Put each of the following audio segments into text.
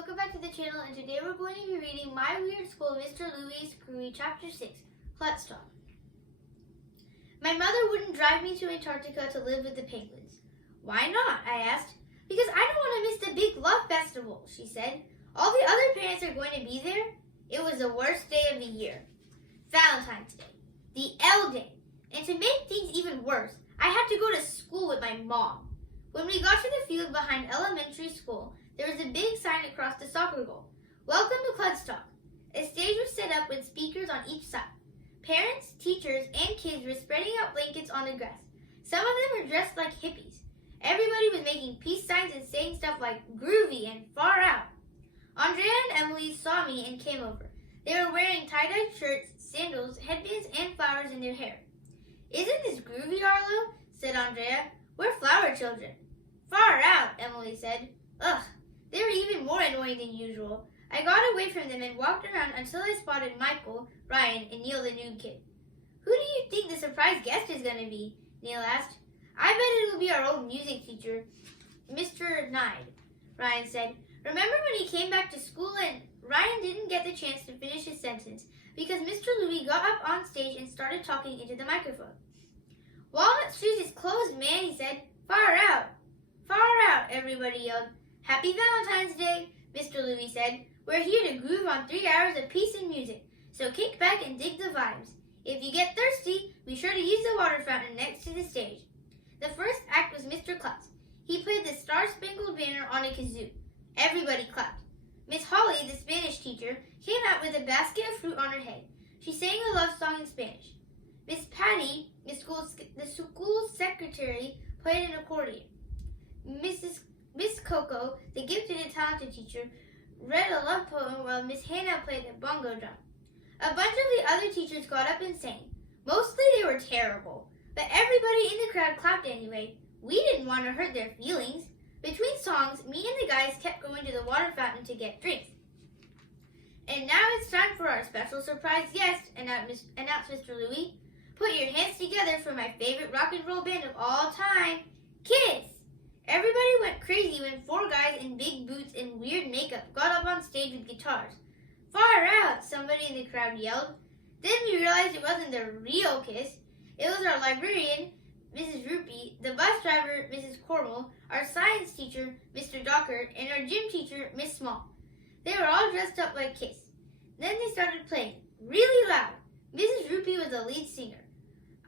welcome back to the channel, and today we're going to be reading My Weird School, Mr.Louie, Screwy, Chapter 6, Klutzstock. My mother wouldn't drive me to Antarctica to live with the penguins. Why not? I asked. Because I don't want to miss the big love festival, she said. All the other parents are going to be there. It was the worst day of the year. Valentine's Day. The L Day. And to make things even worse, I had to go to school with my mom. When we got to the field behind elementary school, there was a big sign across the soccer goal. Welcome to Klutzstock. A stage was set up with speakers on each side. Parents, teachers, and kids were spreading out blankets on the grass. Some of them were dressed like hippies. Everybody was making peace signs and saying stuff like groovy and far out. Andrea and Emily saw me and came over. They were wearing tie-dye shirts, sandals, headbands, and flowers in their hair. Isn't this groovy, Arlo? Said Andrea. We're flower children. Far out, Emily said. Ugh, they were even more annoying than usual. I got away from them and walked around until I spotted Michael, Ryan, and Neil the new kid. Who do you think the surprise guest is going to be? Neil asked. I bet it'll be our old music teacher, Mr. Nide, Ryan said. Remember when he came back to school and Ryan didn't get the chance to finish his sentence because Mr. Louie got up on stage and started talking into the microphone. Walnut Street is closed, man, he said. Far out. Far out, everybody yelled. Happy Valentine's Day, Mr. Louie said. We're here to groove on 3 hours of peace and music, so kick back and dig the vibes. If you get thirsty, be sure to use the water fountain next to the stage. The first act was Mr. Klutz. He played the Star-Spangled Banner on a kazoo. Everybody clapped. Miss Holly, the Spanish teacher, came out with a basket of fruit on her head. She sang a love song in Spanish. Miss Patty, the school secretary, played an accordion. Miss Coco, the gifted and talented teacher, read a love poem while Miss Hannah played a bongo drum. A bunch of the other teachers got up and sang. Mostly they were terrible, but everybody in the crowd clapped anyway. We didn't want to hurt their feelings. Between songs, me and the guys kept going to the water fountain to get drinks. And now it's time for our special surprise guest, announced Mr. Louie. Put your hands together for my favorite rock and roll band of all time, Kiss! Everybody went crazy when 4 guys in big boots and weird makeup got up on stage with guitars. Far out, somebody in the crowd yelled. Then we realized it wasn't the real Kiss. It was our librarian, Mrs. Rupee, the bus driver, Mrs. Cornwall, our science teacher, Mr. Docker, and our gym teacher, Miss Small. They were all dressed up like Kiss. Then they started playing, really loud. Mrs. Rupee was the lead singer.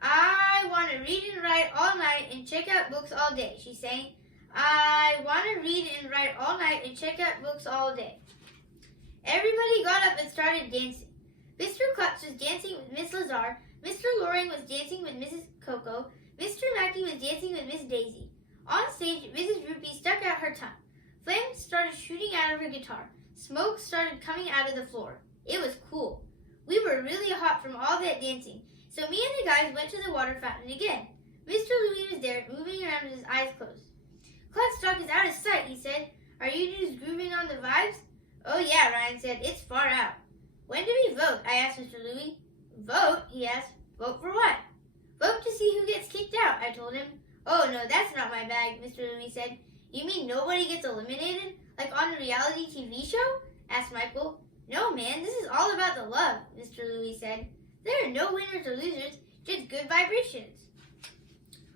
I want to read and write all night and check out books all day, she sang. I want to read and write all night and check out books all day. Everybody got up and started dancing. Mr. Klutz was dancing with Miss Lazar. Mr. Loring was dancing with Mrs. Coco. Mr. Mackey was dancing with Miss Daisy. On stage, Mrs. Rupee stuck out her tongue. Flames started shooting out of her guitar. Smoke started coming out of the floor. It was cool. We were really hot from all that dancing, so me and the guys went to the water fountain again. Mr. Louie was there, moving around with his eyes closed. Klutzstock is out of sight, he said. Are you just grooving on the vibes? Oh yeah, Ryan said. It's far out. When do we vote? I asked Mr. Louie. Vote? He asked. Vote for what? Vote to see who gets kicked out, I told him. Oh no, that's not my bag, Mr. Louie said. You mean nobody gets eliminated? Like on a reality TV show? Asked Michael. No man, this is all about the love, Mr. Louie said. There are no winners or losers, just good vibrations.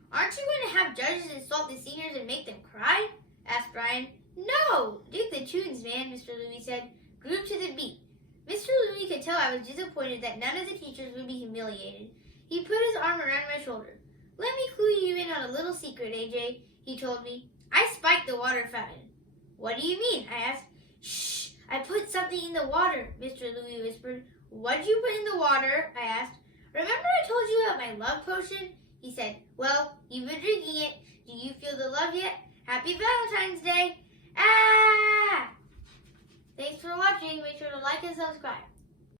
Aren't you going to have judges insult the singers and make them cry? Asked Brian. No, dig the tunes, man, Mr. Louie said. Groove to the beat. Mr. Louie could tell I was disappointed that none of the teachers would be humiliated. He put his arm around my shoulder. Let me clue you in on a little secret, AJ, he told me. I spiked the water fountain. What do you mean? I asked. Shh, I put something in the water, Mr. Louie whispered. What'd you put in the water? I asked. Remember I told you about my love potion? He said. Well, you've been drinking it. Do you feel the love yet? Happy Valentine's Day! Ah! Thanks for watching. Make sure to like and subscribe.